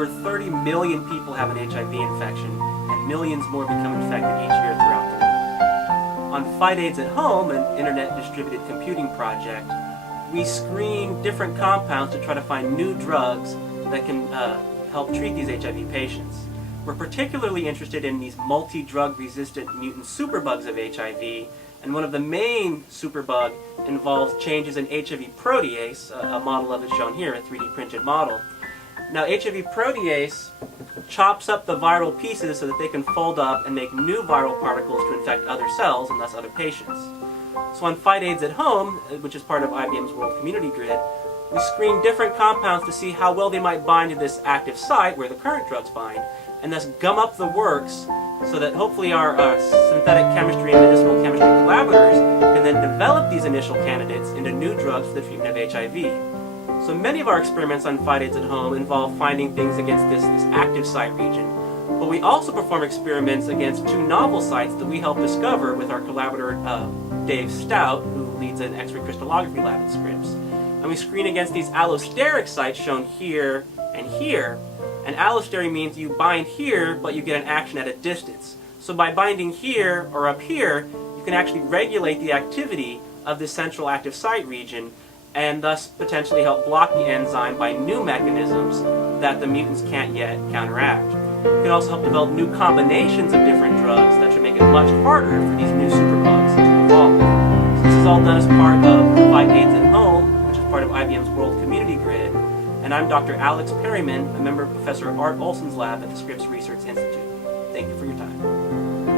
over 30 million people have an HIV infection, and millions more become infected each year throughout the world. On Fight AIDS at Home, an internet-distributed computing project, we screen different compounds to try to find new drugs that can help treat these HIV patients. We're particularly interested in these multi-drug resistant mutant superbugs of HIV, and one of the main superbug involves changes in HIV protease, a model of it shown here, a 3D printed model. Now HIV protease chops up the viral pieces so that they can fold up and make new viral particles to infect other cells and thus other patients. So on Fight AIDS at Home, which is part of IBM's World Community Grid, we screen different compounds to see how well they might bind to this active site where the current drugs bind, and thus gum up the works so that hopefully our synthetic chemistry and medicinal chemistry collaborators can then develop these initial candidates into new drugs for the treatment of HIV. So many of our experiments on Fight AIDS at Home involve finding things against this active site region, but we also perform experiments against two novel sites that we helped discover with our collaborator Dave Stout, who leads an X-ray crystallography lab at Scripps. And we screen against these allosteric sites shown here and here. And allosteric means you bind here, but you get an action at a distance. So by binding here or up here, you can actually regulate the activity of this central active site region and thus potentially help block the enzyme by new mechanisms that the mutants can't yet counteract. You can also help develop new combinations of different drugs that should make it much harder for these new superbugs to evolve. So this is all done as part of Fight AIDS at Home, which is part of IBM's World Community Grid. And I'm Dr. Alex Perryman, a member of Professor Art Olson's lab at the Scripps Research Institute. Thank you for your time.